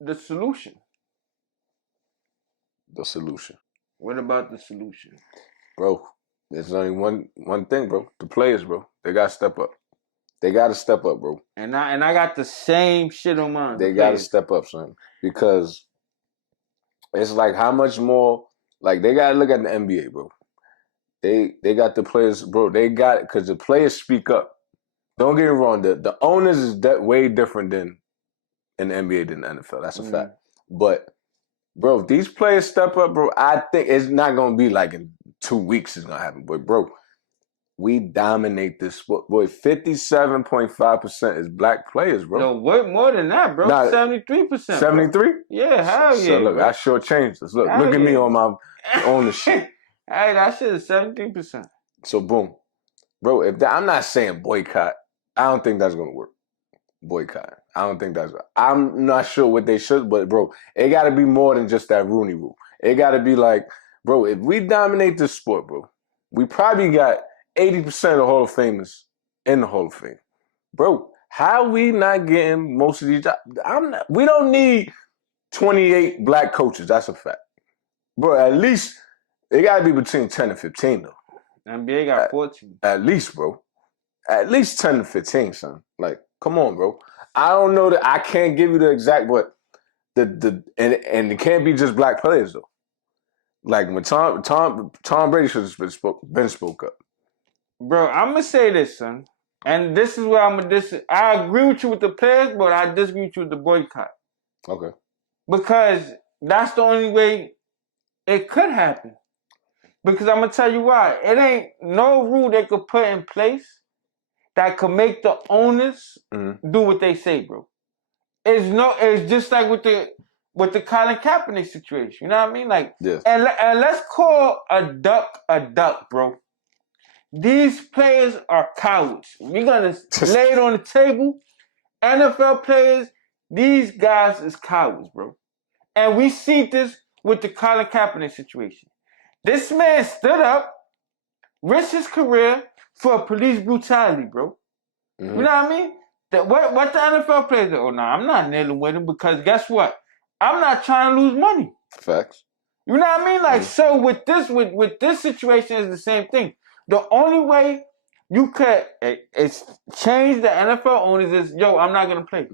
the solution? The solution. What about the solution? Bro, there's only one thing, bro. The players, bro. They gotta step up. They gotta step up, bro. And I got the same shit on mine. They gotta step up, son. Because it's like how much more like they gotta look at the NBA, bro. They got the players, bro. They got it because the players speak up. Don't get me wrong. The owners is way different than in the NBA than the NFL. That's a fact. But bro, if these players step up, bro, I think it's not gonna be like in 2 weeks it's gonna happen. But bro, we dominate this sport. Boy, 57.5% is black players, bro. No, what more than that, bro? 73%. 73? Yeah, hell yeah. So look, bro. I sure changed this. Look at me on my ownership. Hey, that shit is 73%. So boom, bro. I'm not saying boycott. I don't think that's gonna work. Boycott. I don't think that's. I'm not sure what they should, but bro, it got to be more than just that Rooney Rule. It got to be like, bro, if we dominate this sport, bro, we probably got 80% of the Hall of Famers in the Hall of Fame, bro. How we not getting most of these jobs? We don't need 28 black coaches. That's a fact, bro. At least it got to be between 10 and 15 though. NBA got 14. At least, bro. At least 10 to 15, son. Like, come on, bro. I don't know that I can't give you the exact, but and it can't be just black players though. Like when Tom Brady should have been spoke up. Bro, I'm gonna say this, son, and this is where I agree with you with the players, but I disagree with you with the boycott. Okay. Because that's the only way it could happen. Because I'm gonna tell you why. It ain't no rule they could put in place that could make the owners do what they say, bro. It's just like with the Colin Kaepernick situation. You know what I mean? Like, yes. And let's call a duck, bro. These players are cowards. We're gonna lay it on the table. NFL players, these guys is cowards, bro. And we see this with the Colin Kaepernick situation. This man stood up, risked his career for police brutality, bro. You know what I mean? What the NFL players do? Oh, no, I'm not kneeling with him because guess what? I'm not trying to lose money. Facts. You know what I mean? Like, so with this situation is the same thing. The only way you could change the NFL owners is, yo, I'm not going to play.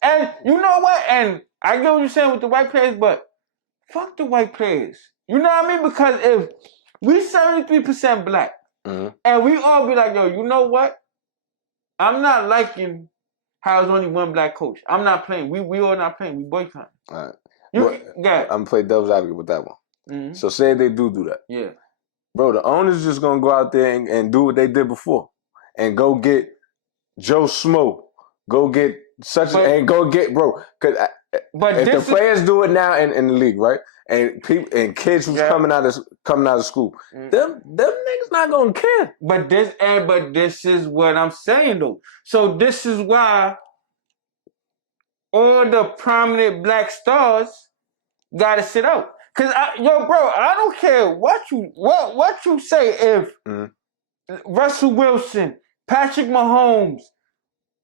And you know what? And I get what you're saying with the white players, but fuck the white players. You know what I mean? Because if we 73% black, and we all be like, yo, you know what? I'm not liking how there's only one black coach. I'm not playing. We all not playing. We boycott. All right. I'm going to play devil's advocate with that one. So say they do that. Yeah. Bro, the owner's just going to go out there and do what they did before. And go get Joe Smo. Go get bro. But if the players do it now in the league, right? And people and kids who's coming out of school, them niggas not gonna care. But this is what I'm saying though. So this is why all the prominent black stars gotta sit out. Cause bro, I don't care what you say if Russell Wilson, Patrick Mahomes,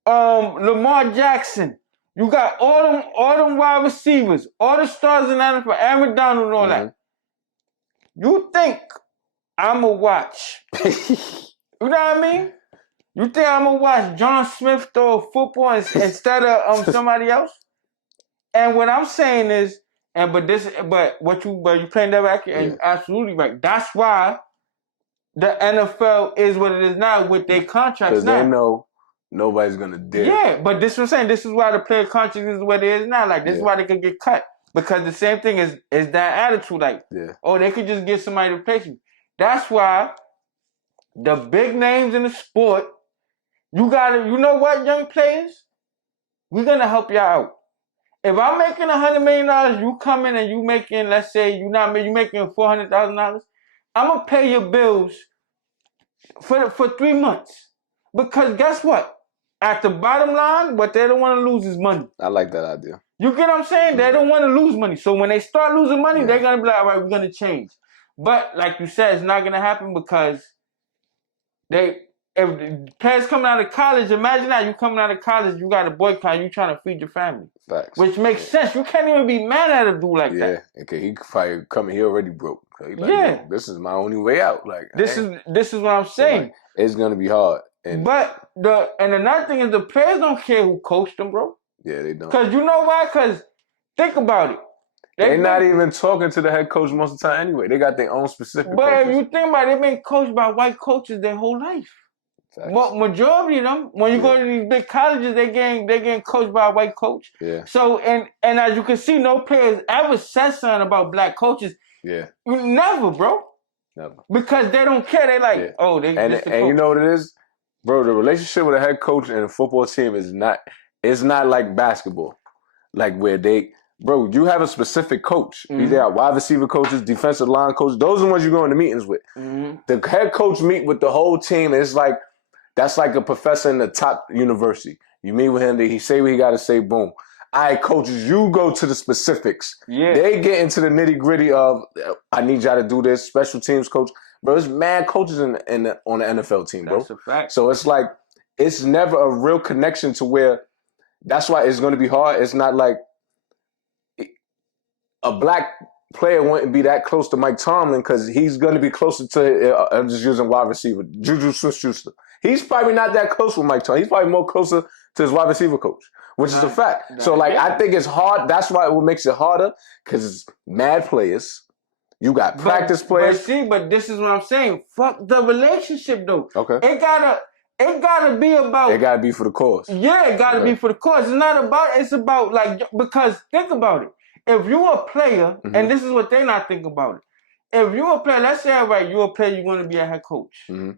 Lamar Jackson. You got all them wide receivers, all the stars in the NFL, Aaron Donald and all that. You think I'ma watch? You know what I mean? You think I'ma watch John Smith throw football instead of somebody else? And what I'm saying is, but you playing that back and you're absolutely right. That's why the NFL is what it is now with their contracts now. Because they know nobody's gonna dare. Yeah, but this is what I'm saying. This is why the player contract is what it is now. Like, this is why they could get cut. Because the same thing is that attitude. Like, they could just get somebody to replace me. That's why the big names in the sport, you know what, young players? We're gonna help y'all out. If I'm making $100 million, you come in and you making, let's say you making $400,000, I'm gonna pay your bills for 3 months. Because guess what? At the bottom line, what they don't want to lose is money. I like that idea. You get what I'm saying? They don't want to lose money. So when they start losing money, they're going to be like, all right, we're going to change. But like you said, it's not going to happen because if the players coming out of college, imagine that you coming out of college, you got a boycott, you trying to feed your family. Facts. Which makes sense. You can't even be mad at a dude like that. Yeah, okay, he probably coming here already broke. So he like, Yeah. this is my only way out. Like this is what I'm saying. Like, it's gonna be hard. But another thing is the players don't care who coached them, bro. Yeah, they don't. Cause you know why? Cause think about it. They're not even talking to the head coach most of the time anyway. They got their own specific But coaches. if you think about it, they've been coached by white coaches their whole life. Well, majority of them, when you go to these big colleges, they getting coached by a white coach. Yeah. So and as you can see, no players ever said something about black coaches. Yeah. Never, bro. Never. Because they don't care. They like, oh, they and you know what it is, bro. The relationship with a head coach and a football team is not. It's not like basketball, like where they. Bro, you have a specific coach. Mm-hmm. Either wide receiver coaches, defensive line coaches. Those are the ones you go into meetings with. Mm-hmm. The head coach meet with the whole team. It's like that's like a professor in the top university. You meet with him. He say what he got to say. Boom. All right, coaches, you go to the specifics. Yeah. They get into the nitty gritty of I need y'all to do this. Special teams coach, bro. There's mad coaches on the NFL team, bro. That's a fact. So it's like it's never a real connection to where. That's why it's going to be hard. It's not like. A black player wouldn't be that close to Mike Tomlin because he's going to be closer to, I'm just using wide receiver, Juju Smith-Schuster. He's probably not that close with Mike Tomlin. He's probably more closer to his wide receiver coach, which is a fact. So, like, I think it's hard. That's why what makes it harder because it's mad players. You got practice players. But this is what I'm saying. Fuck the relationship, though. Okay. It gotta be about. It gotta be for the cause. Yeah, it gotta be for the cause. It's not about. It's about like because think about it. If you're a player, and this is what they're not thinking about it. If you're a player, let's say, all right, you're a player, you want to be a head coach. Mm-hmm.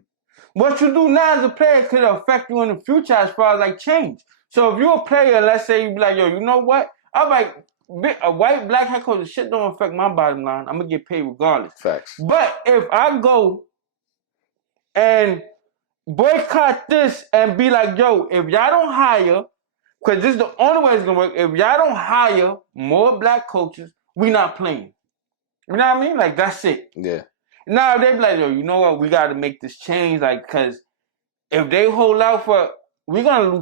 What you do now as a player could affect you in the future as far as like change. So if you're a player, let's say you be like, yo, you know what? I'm like, a white, black head coach, shit don't affect my bottom line. I'm going to get paid regardless. Facts. But if I go and boycott this and be like, yo, if y'all don't hire, because this is the only way it's going to work. If y'all don't hire more black coaches, we not playing. You know what I mean? Like, that's it. Yeah. Now, they be like, yo, you know what? We got to make this change. Like, because if they hold out for, we're going to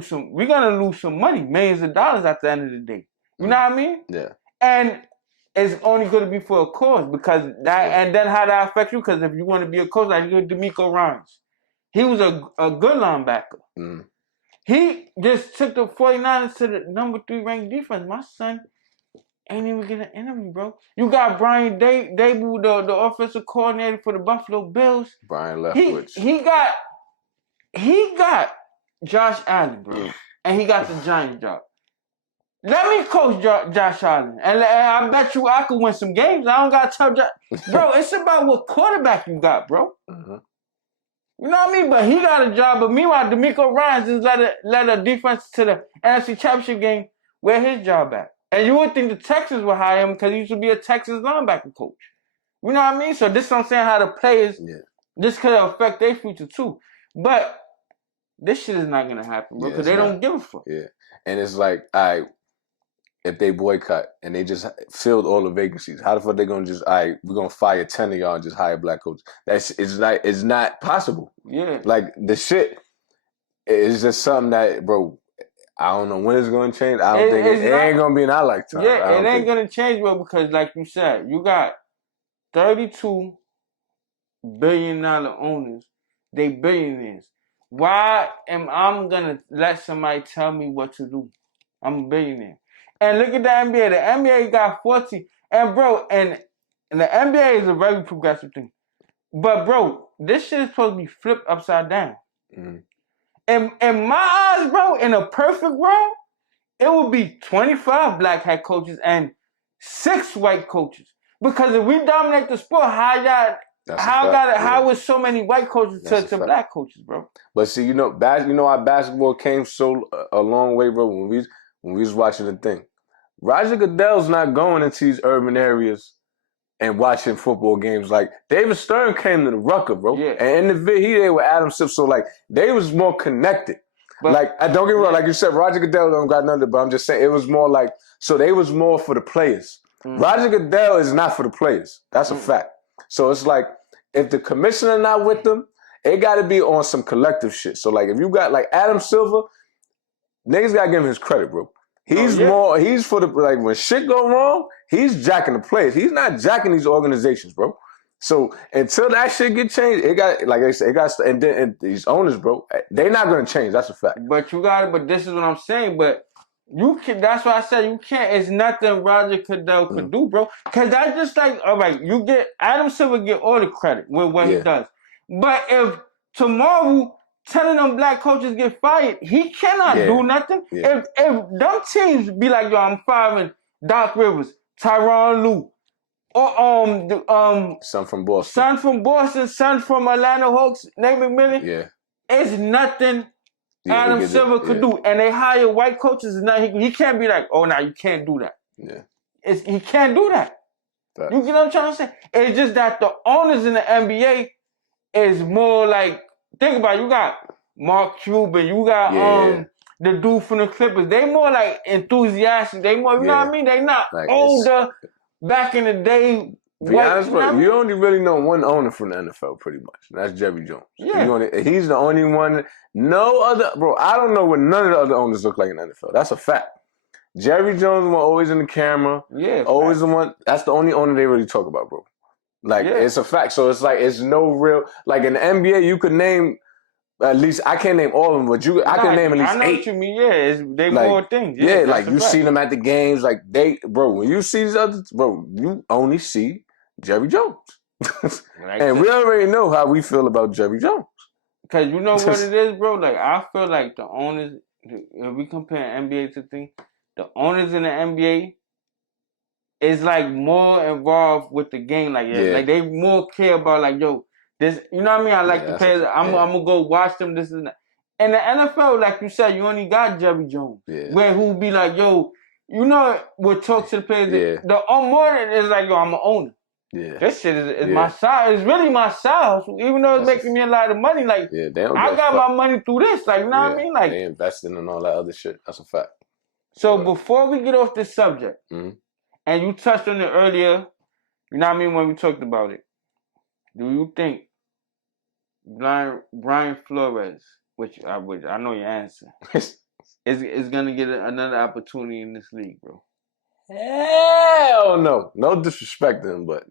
lose some money, millions of dollars at the end of the day. You know what I mean? Yeah. And it's only going to be for a cause because that, and then how that affects you? Because if you want to be a coach, like you're DeMeco Ryans. He was a good linebacker. Mm. He just took the 49ers to the number 3 ranked defense. My son ain't even get an interview, bro. You got Brian Dable, the offensive coordinator for the Buffalo Bills. Brian Leftwich. He got Josh Allen, bro. And he got the Giants job. Let me coach Josh Allen. And I bet you I could win some games. I don't got to tell Josh. Bro, it's about what quarterback you got, bro. Mm-hmm. You know what I mean? But he got a job. But meanwhile, DeMeco Ryans just led a defense to the NFC Championship game. Where his job at? And you would think the Texans would hire him because he used to be a Texas linebacker coach. You know what I mean? So this is what I'm saying, how the players, this could affect their future too. But this shit is not going to happen, bro, because they don't give a fuck. Yeah. And it's like, all right, if they boycott and they just filled all the vacancies, how the fuck they gonna just, all right, we're gonna fire 10 of y'all and just hire black coaches? It's not possible. Yeah. Like the shit is just something that, bro, I don't know when it's gonna change. I don't think it ain't gonna be in our lifetime. Yeah, it ain't gonna change, bro, because like you said, you got $32 billion owners, they billionaires. Why am I gonna let somebody tell me what to do? I'm a billionaire. And look at the NBA. The NBA got 40. And, bro, and the NBA is a very progressive thing. But, bro, this shit is supposed to be flipped upside down. Mm. In my eyes, bro, in a perfect world, it would be 25 black head coaches and 6 white coaches. Because if we dominate the sport, how is so many white coaches to black coaches, bro? But see, you know how basketball came so a long way, bro, when we was watching the thing. Roger Goodell's not going into these urban areas and watching football games. Like, David Stern came to the Rucker, bro. Yeah. And in the vid, he there with Adam Silver. So, like, they was more connected. But, like, I don't get me wrong. Like you said, Roger Goodell don't got nothing, but I'm just saying it was more like, so they was more for the players. Mm. Roger Goodell is not for the players. That's a fact. So it's like, if the commissioner not with them, it got to be on some collective shit. So like if you got like Adam Silver, niggas got to give him his credit, bro. He's for the, like when shit go wrong, he's jacking the players. He's not jacking these organizations, bro. So until that shit get changed, it got, like I said, and these owners, bro, they're not gonna change. That's a fact. But this is what I'm saying. But you can. That's why I said you can't. It's nothing Roger Goodell could do, bro. Cause that's just like, all right, you get Adam Silver get all the credit with what he does. But if tomorrow 10 of them black coaches get fired, he cannot do nothing. If them teams be like, yo, I'm firing Doc Rivers, Tyronn Lue, or son from Boston, son from Atlanta Hawks, Nate McMillan. Yeah, it's nothing Adam Silver could do, and they hire white coaches. He can't be like, oh, now you can't do that. Yeah, he can't do that. You get what I'm trying to say? It's just that the owners in the NBA is more like, think about it, you got Mark Cuban, you got the dude from the Clippers. They more like enthusiastic. They more, you know what I mean? They not like older. Back in the day, be honest, bro, you only really know one owner from the NFL, pretty much. And that's Jerry Jones. Yeah. He's the only one. No other, bro. I don't know what none of the other owners look like in the NFL. That's a fact. Jerry Jones was always in the camera. Yeah. Always the one. That's the only owner they really talk about, bro. Like, it's a fact. So it's like, it's no real, like in the NBA, you could name, at least, I can't name all of them, but I can name at least 8. I know what you mean, they like, more things. Yeah, like you see them at the games, like bro, when you see these others, bro, you only see Jerry Jones. And we already know how we feel about Jerry Jones. Because you know what it is, bro? Like, I feel like the owners, if we compare NBA to things, the owners in the NBA is like more involved with the game. Like, like they more care about, like, yo, this, you know what I mean? I like the players. I'm gonna go watch them. This and that. In the NFL, like you said, you only got Jerry Jones. Yeah. Where who be like, yo, you know, we'll talk to the players. Yeah. The more is like, yo, I'm an owner. Yeah. This shit is my side. It's really my side. Even though it's making me a lot of money. Like, I got my money through this. Like, you know what I mean? Like, they investing in all that other shit. That's a fact. So before we get off this subject, and you touched on it earlier, you know what I mean, when we talked about it, do you think Brian Flores, which I know your answer, is gonna get another opportunity in this league, bro? Hell no. No disrespect to him, but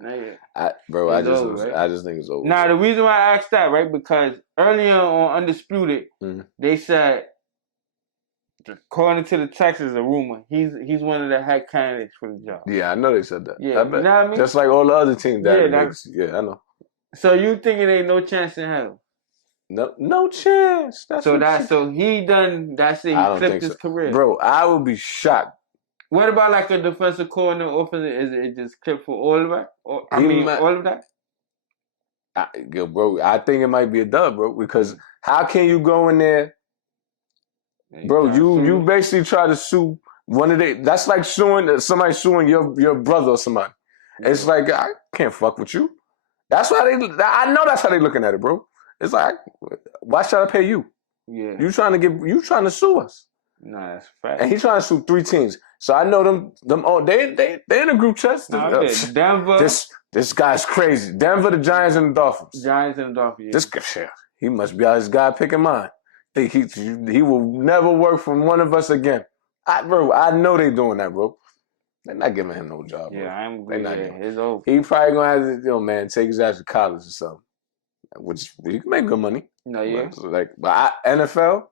I just think it's over. Now the reason why I asked that, right, because earlier on Undisputed, they said, according to the text, is a rumor, he's one of the head candidates for the job. Yeah, I know they said that. Yeah, I bet. You know what I mean? Just like all the other teams. I know. So you think it ain't no chance in hell? No chance. He clipped his career. Bro, I would be shocked. What about like a defensive coordinator, offensive? Is it just clipped for all of that? All of that? Bro, I think it might be a dub, bro, because how can you go in there, bro? You basically try to sue one of that's like somebody suing your brother or somebody. It's like, I can't fuck with you. That's why I know that's how they looking at it, bro. It's like, why should I pay you? Yeah. You trying to sue us. Nah, that's fact. And he's trying to sue 3 teams. So I know they in a group chat. Denver. This guy's crazy. Denver, the Giants, and the Dolphins. Yeah. This guy, he must be out his guy picking mine. He will never work for one of us again. Bro, I know they doing that, bro. They're not giving him no job, bro. Yeah, I'm good. It's over. He probably gonna have to, man, take his ass to college or something. Which he can make good money. No, yeah. But NFL,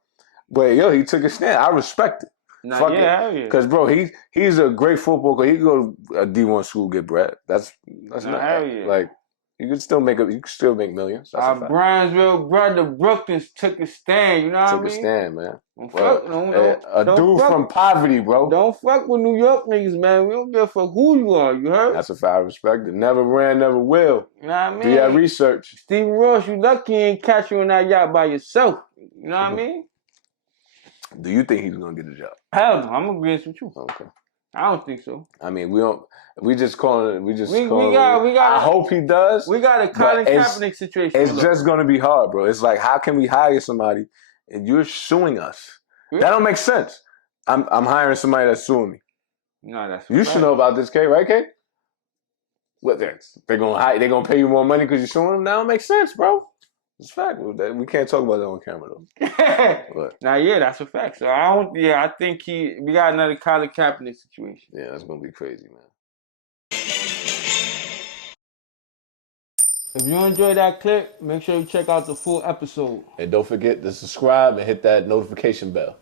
but he took a stand. I respect it. Fuck it. Because bro, he's a great football player. He can go to a D1 school, get bread. That's not like you can still make millions. That's Brownsville brother Brookins took a stand. You know what I mean? Took a stand, man. A dude from poverty, bro. Don't fuck with New York niggas, man. We don't give a fuck who you are. You heard? That's a fact. I respect it. Never ran, never will. You know what I mean? Do your research. Stephen Ross, you lucky he ain't catch you in that yacht by yourself. You know what I mean? Do you think he's gonna get the job? Hell no, I'm agreeing with you. Okay. I don't think so. I mean, we just calling it. I hope he does. We got a Colin Kaepernick situation. It's just gonna be hard, bro. It's like, how can we hire somebody and you're suing us? Yeah. That don't make sense. I'm hiring somebody that's suing me. No, that's you should know about this, K, right, K? What they're gonna pay you more money because you're suing them? That don't make sense, bro. It's a fact. We can't talk about that on camera though. But Now, yeah, that's a fact. So I don't. Yeah, I think we got another Colin Kaepernick situation. yeah, that's gonna be crazy, man. If you enjoyed that clip, make sure you check out the full episode. And don't forget to subscribe and hit that notification bell.